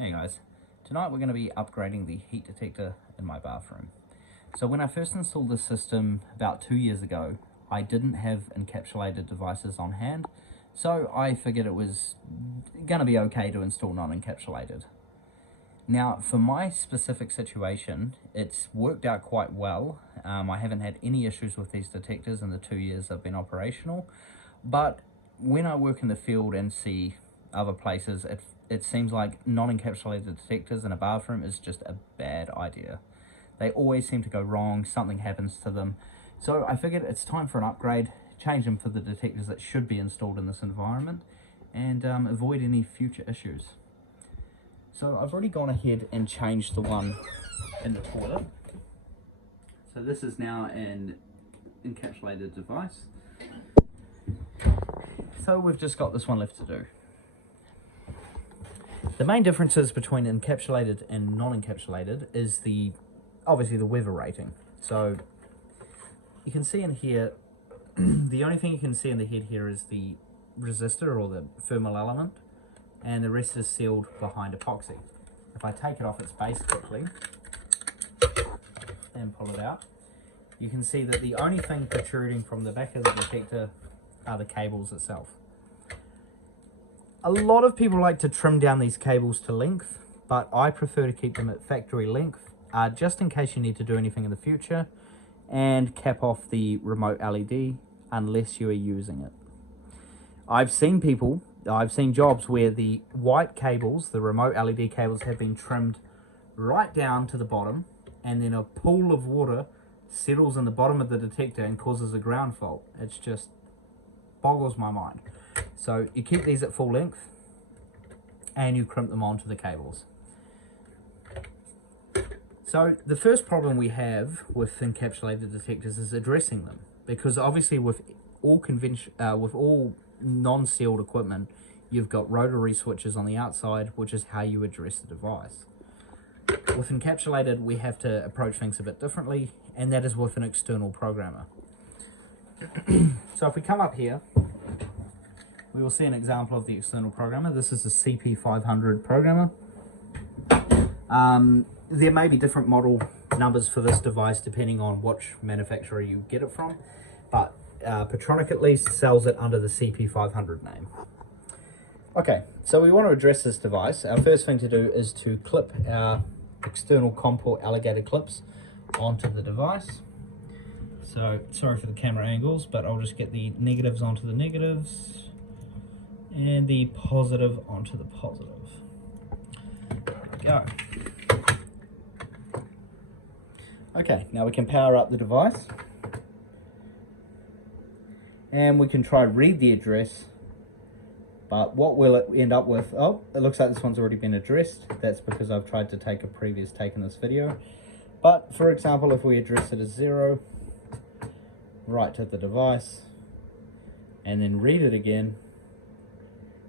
Hey guys, tonight we're going to be upgrading the heat detector in my bathroom. So when I first installed this system about 2 years ago, I didn't have encapsulated devices on hand, so I figured it was going to be okay to install non-encapsulated. Now for my specific situation, it's worked out quite well. I haven't had any issues with these detectors in the 2 years they've been operational, but when I work in the field and see other places, it seems like non-encapsulated detectors in a bathroom is just a bad idea. They always seem to go wrong, something happens to them. So I figured it's time for an upgrade, change them for the detectors that should be installed in this environment, and avoid any future issues. So I've already gone ahead and changed the one in the toilet. So this is now an encapsulated device. So we've just got this one left to do. The main differences between encapsulated and non-encapsulated is obviously the weather rating. So you can see in here, the only thing you can see in the head here is the resistor or the thermal element, and the rest is sealed behind epoxy. If I take it off its base quickly and pull it out, you can see that the only thing protruding from the back of the detector are the cables itself. A lot of people like to trim down these cables to length, but I prefer to keep them at factory length, just in case you need to do anything in the future, and cap off the remote LED unless you are using it. I've seen jobs where the white cables, the remote LED cables, have been trimmed right down to the bottom, and then a pool of water settles in the bottom of the detector and causes a ground fault. It's just boggles my mind. So you keep these at full length and you crimp them onto the cables. So the first problem we have with encapsulated detectors is addressing them, because obviously with all non-sealed equipment, you've got rotary switches on the outside, which is how you address the device. With encapsulated, we have to approach things a bit differently, and that is with an external programmer. So if we come up here, we will see an example of the external programmer. This is a CP500 programmer. There may be different model numbers for this device depending on which manufacturer you get it from, but Petronic at least sells it under the CP500 name. Okay, so we want to address this device. Our first thing to do is to clip our external COM port alligator clips onto the device. So sorry for the camera angles, but I'll just get the negatives onto the negatives and the positive onto the positive. There we go. Okay, now we can power up the device and we can try read the address, but what will it end up with? Oh, it looks like this one's already been addressed. That's because I've tried to take a previous take in this video. But for example, if we address it as 0, write to the device, and then read it again,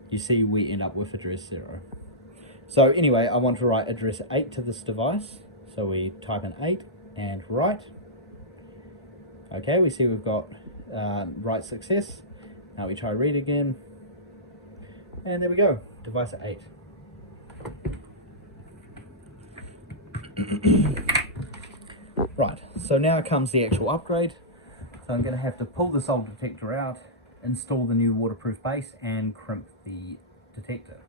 you see we end up with address 0. So anyway, I want to write address 8 to this device. So we type in 8 and write. Okay, we see we've got write success. Now we try read again. And there we go, device at 8. Right, so now comes the actual upgrade. So I'm going to have to pull this old detector out, install the new waterproof base, and crimp the detector.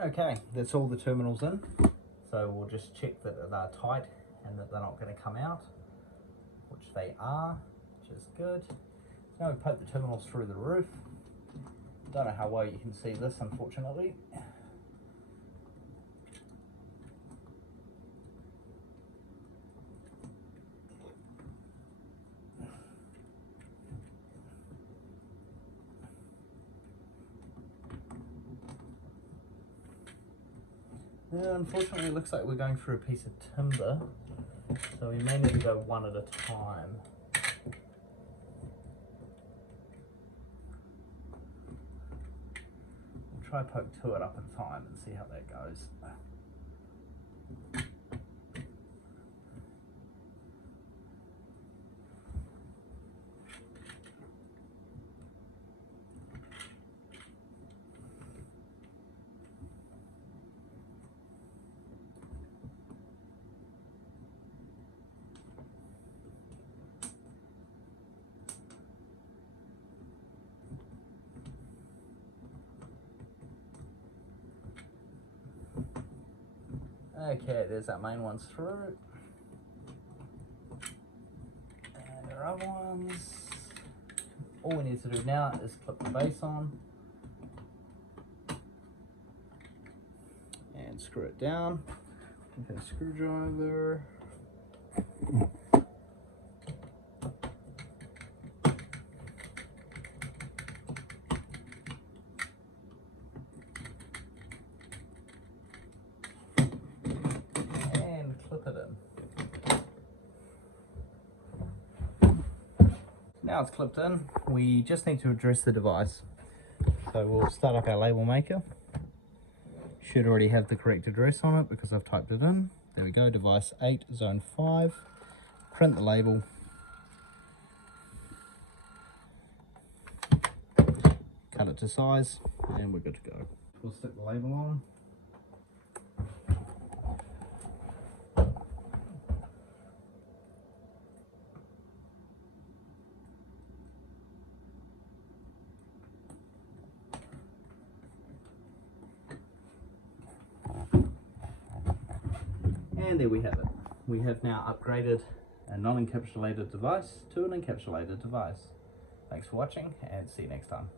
Okay, that's all the terminals in. So we'll just check that they're tight and that they're not going to come out, which they are, which is good. Now we poke the terminals through the roof. Don't know how well you can see this, unfortunately. Unfortunately, it looks like we're going through a piece of timber, so we may need to go one at a time. We'll try poke two at up in time and see how that goes. Okay, there's our main ones through. And our other ones. All we need to do now is clip the base on and screw it down with a screwdriver. And clip it in. Now it's clipped in, we just need to address the device. So we'll start up our label maker. Should already have the correct address on it because I've typed it in. There we go, device 8, zone 5. Print the label. Cut it to size, and we're good to go. We'll stick the label on. And there we have it. We have now upgraded a non-encapsulated device to an encapsulated device. Thanks for watching, and see you next time.